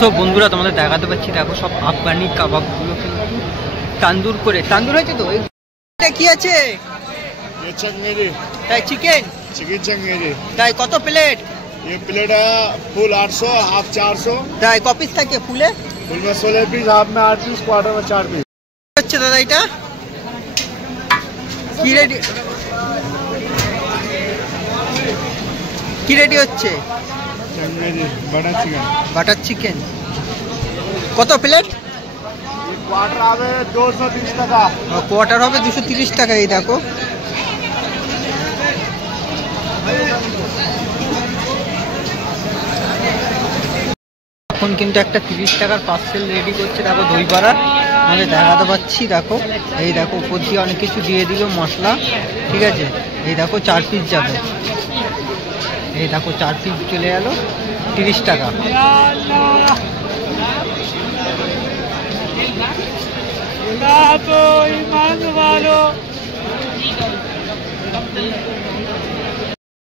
সব বন্ধুরা তোমাদের দেখাতে পাচ্ছি, দেখো সব আফগানি কাবাবগুলো কিন্তু তান্দুর করে, তান্দুর হয়েছে তো। এটা কি আছে? তাই চিকেন चंगेरी। তাই কত প্লেট? ये प्लेट है फुल 800, हाफ 400। তাই ক পিস থাকে ফুলে? फुल में 16 पीस, हाफ में 8 पीस, क्वार्टर में 4 पीस। হচ্ছে দাদা এটা কি রেডি, কি রেডি হচ্ছে? चंगेरी बटर चिकन। বাটার চিকেন কত প্লেট? ये क्वार्टर आवे 230 টাকা। কোয়ার্টার হবে 230 টাকা। এই দেখো এখন কিন্তু একটা 30 টাকার পার্সেল রেডি করছে। দেখো দই বড়া আমাদের দেখাতে পাচ্ছি। দেখো এই দেখো উপর দিয়ে অনেক কিছু দিয়ে দিল মশলা, ঠিক আছে। এই দেখো 4 পিস যাবে, এই দেখো 4 পিস চলে গেল 30 টাকা।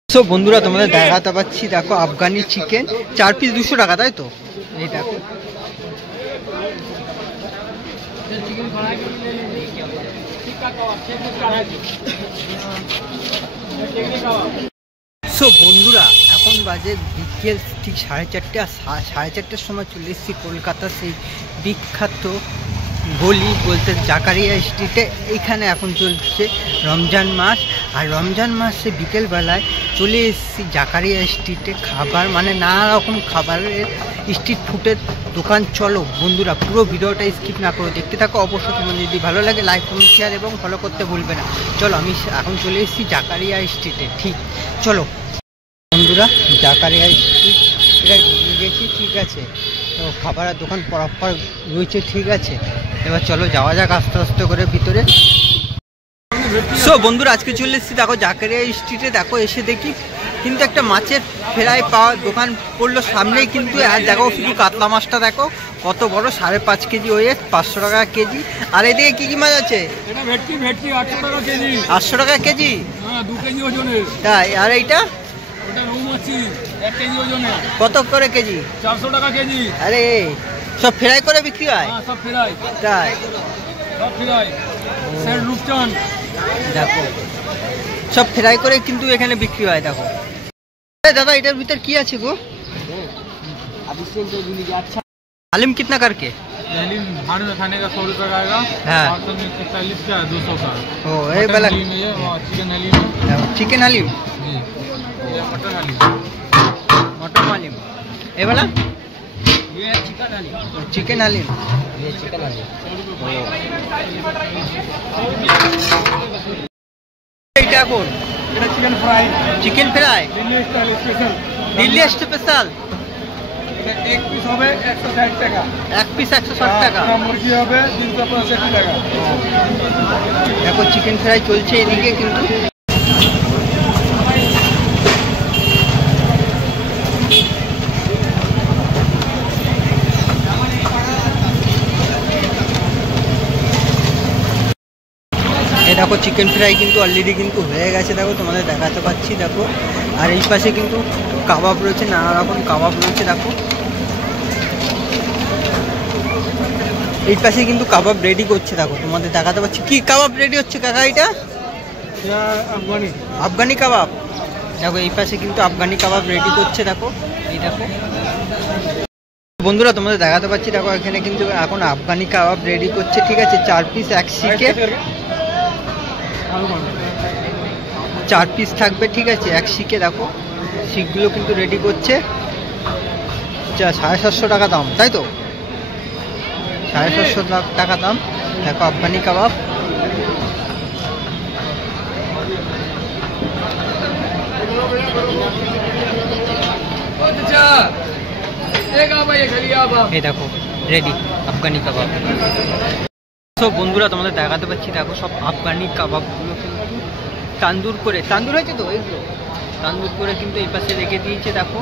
সো বন্ধুরা তোমাদের দেখাতে পাচ্ছি, দেখো আফগানি চিকেন 4 পিস 200 টাকা, তাই তো। এই দেখো সো বন্ধুরা এখন বাজে বিকেল ঠিক 4:30। আর 4:30টার সময় চলে এসেছি কলকাতা সেই বিখ্যাত গলি বলতে জাকারিয়া স্ট্রিটে। এইখানে এখন চলছে রমজান মাস, আর রমজান মাসে বিকেলবেলায় চলে এসেছি জাকারিয়া স্ট্রিটে। খাবার মানে নানা রকম খাবারের স্ট্রিট ফুডের দোকান। চলো বন্ধুরা পুরো ভিডিওটা স্কিপ না করো, দেখতে থাকো। অবশ্যই তোমার যদি ভালো লাগে লাইক কমেন্ট শেয়ার এবং ফলো করতে ভুলবে না। চলো আমি এখন চলে এসেছি জাকারিয়া স্ট্রিটে, ঠিক চলো বন্ধুরা। জাকারিয়া স্ট্রিট এটা ঘুরে গেছি, ঠিক আছে। তো খাবারের দোকান পরপর রয়েছে, ঠিক আছে। এবার চলো যাওয়া যাক আস্তে আস্তে করে ভিতরে। সো বন্ধুরা আজকে চলে এসেছি দেখো জাকারিয়া স্ট্রিটে। দেখো এসে দেখি কিন্তু একটা মাছের ফ্রাই পাওয়া দোকান পড়লো সামনেই কিন্তু। আর দেখো শুধু কাতলা মাছটা দেখো কত বড়, 5.5 কেজি ওয়েট, 500 টাকা কেজি। আর এদিকে কি কি মাছ আছে? 800 টাকা কেজি, 2 কেজি ওজনের। তাই আর এইটা ওটা রৌ মাছি 1 কেজি ওজনে। কত করে কেজি? 400 টাকা কেজি। আরে সব ফ্রাই করে বিক্রি হয়? হ্যাঁ সব ফ্রাই, তাই সব ফ্রাই। স্যার রূপচাঁদ দেখো সব ফ্রাই করে কিন্তু এখানে বিক্রি হয়। দেখো দাদা এটার ভিতর কি আছে গো? हालिम कितना करके? हालिम भाड़ में खाने का 100 रुपये का आएगा। हाँ। 40 का 200 का। ओ ये वाला चिकन हालिम, चिकन हालिम, ये मटन हालिम, मटन हालिम। ये वाला ये है चिकन हालिम। चिकन हालिम, ये चिकन हालिम। এটা কোন? এটা chicken fry. Chicken fry Delhi style special. Delhi স্পেশাল। এক পিস হবে 160 টাকা। এক পিস 160 টাকা। মুরগি হবে 365 টাকা। দেখো চিকেন ফ্রাই চলছে এদিকে কিন্তু। এই দেখো চিকেন ফ্রাই কিন্তু অলরেডি কিন্তু হয়ে গেছে। দেখো তোমাদের দেখাতে পাচ্ছি। দেখো আর এই পাশে কিন্তু কাবাব রয়েছে, নানা রকম কাবাব রয়েছে। দেখো এই পাশে কিন্তু কাবাব রেডি করছে। দেখো তোমাদের দেখাতে পাচ্ছি কি কাবাব রেডি হচ্ছে কাকা। এটা আফগানি, আফগানি কাবাব। দেখো এই পাশে কিন্তু আফগানি কাবাব রেডি করছে। দেখো এই দেখো বন্ধুরা তোমাদের দেখাতে পাচ্ছি। দেখো এখানে কিন্তু এখন আফগানি কাবাব রেডি করছে, ঠিক আছে। 4 পিস এক শিকে, 4 পিস থাকবে, ঠিক আছে এক শিকে। দেখো শিকগুলো কিন্তু রেডি করছে। 750 টাকা দাম, তাই তো 750 টাকা দাম। দেখো আফগানি কাবাব। এই দেখো রেডি আফগানি কাবাব। সব বন্ধুরা তোমাদের দেখাতে পাচ্ছি। দেখো সব আফগানি কাবাবগুলো কিন্তু তান্দুর করে, তান্দুর হয়েছে তো এইগুলো তান্দুর করে কিন্তু এই পাশে রেখে দিয়েছে। দেখো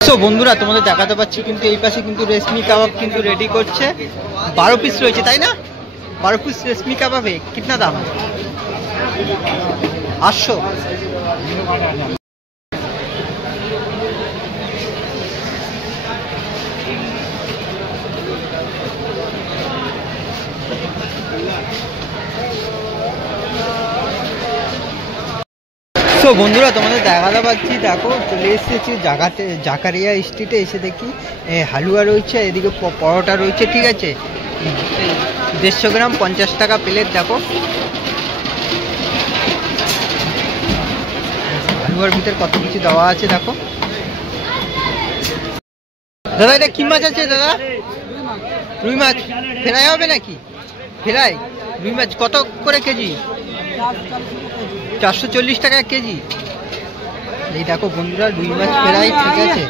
সো বন্ধুরা তোমাদের দেখাতে পাচ্ছি কিন্তু এই পাশে কিন্তু রেশমি কাবাব কিন্তু রেডি করছে। 12 পিস রয়েছে, তাই না? 12 পিস রেশমি কাবাবে কিতনা দাম? 800। তো বন্ধুরা তোমাদের দেখাতে পাচ্ছি, দেখো চলে এসেছি জাকারিয়া স্ট্রিটে। এসে দেখি হালুয়া রয়েছে, এদিকে পরোটা রয়েছে, ঠিক আছে, 150 গ্রাম 50 টাকা প্লেট। দেখো হালুয়ার ভিতর কত কিছু দেওয়া আছে। দেখো দাদা, এটা কি মাছ আছে দাদা? রুই মাছ ফ্রাই হবে নাকি? ফ্রাই রুই মাছ কত করে কেজি? 440 টাকা কেজি। এই দেখো বন্ধুরা, রুই মাছ ফ্রাই, ঠিক আছে।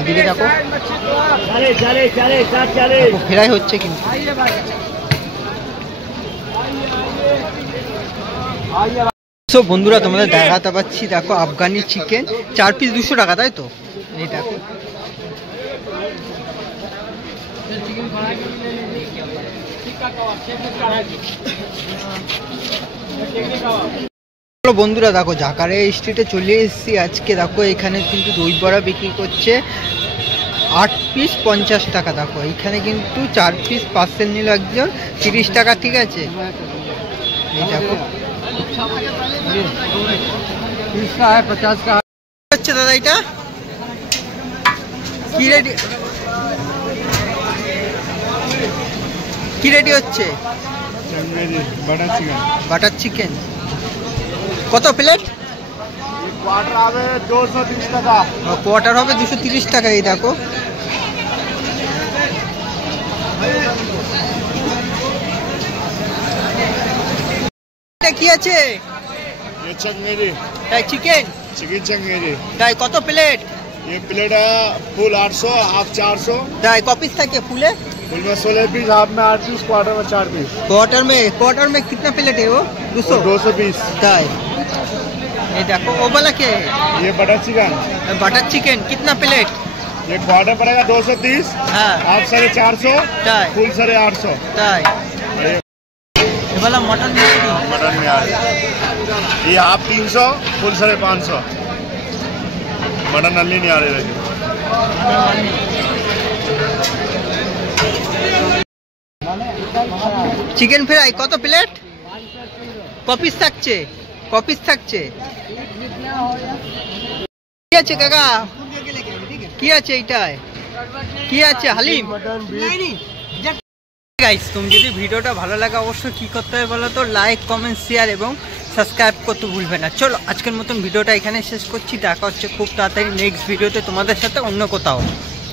এদিকে দেখো ফ্রাই হচ্ছে কিন্তু। সো বন্ধুরা তোমাদের দেখাতে পাচ্ছি, দেখো আফগানি চিকেন 4 পিস 200 টাকা, তাই তো? এই দেখো বন্ধুরা, দেখো জাকারিয়া স্ট্রিটে চলে এসেছি আজকে। দেখো এখানে কিন্তু দই বড়া বিক্রি করছে 8 পিস 50 টাকা। দেখো এখানে কিন্তু 4 পিস পার্সেল নিল একজন 30 টাকা, ঠিক আছে। এই দেখো 30 का है, 50 का है। হচ্ছে দাদা, এটা কি রেডি হচ্ছে? বাটার চিকেন কত প্লেট? क्वार्टर आवे 230 টাকা। কোয়ার্টার হবে 230 টাকা। এই দেখো এটা কি আছে? ये चंगेरी তাই চিকেন, चिकन चंगेरी। তাই কত प्लेट? ये प्लेट है फुल 800, हाफ 400। তাই কপিস থাকে ফুলে? फुल में 16 पीस, हाफ में 8 पीस, क्वार्टर में 4 पीस। क्वार्टर में कितना प्लेट है वो? 200 220। তাই ये देखो वो वाला क्या है? ये बटर चिकन। बटर चिकन कितना प्लेट? ये क्वार्टर पड़ेगा 230, हाँ हाफ 450, তাই फुल 850। তাই ये वाला मटन बिरयानी मटन में आ रहा है। ये हाफ 300, फुल 550। मटन नली नहीं आ रही लेकिन। চিকেন ফ্রাই কত প্লেট? কপিস থাকছে, কপিস থাকছে। কি আছে কাকা? কি আছে এইটায়? কি আছে? হালিম। গাইস, তুমি যদি ভিডিওটা ভালো লাগে অবশ্যই কি করতে হবে বলো তো? লাইক, কমেন্ট, শেয়ার এবং সাবস্ক্রাইব করতে ভুলবে না। চলো আজকের মতন ভিডিওটা এখানে শেষ করছি। দেখা হচ্ছে খুব তাড়াতাড়ি নেক্সট ভিডিওতে তোমাদের সাথে অন্য কোথাও।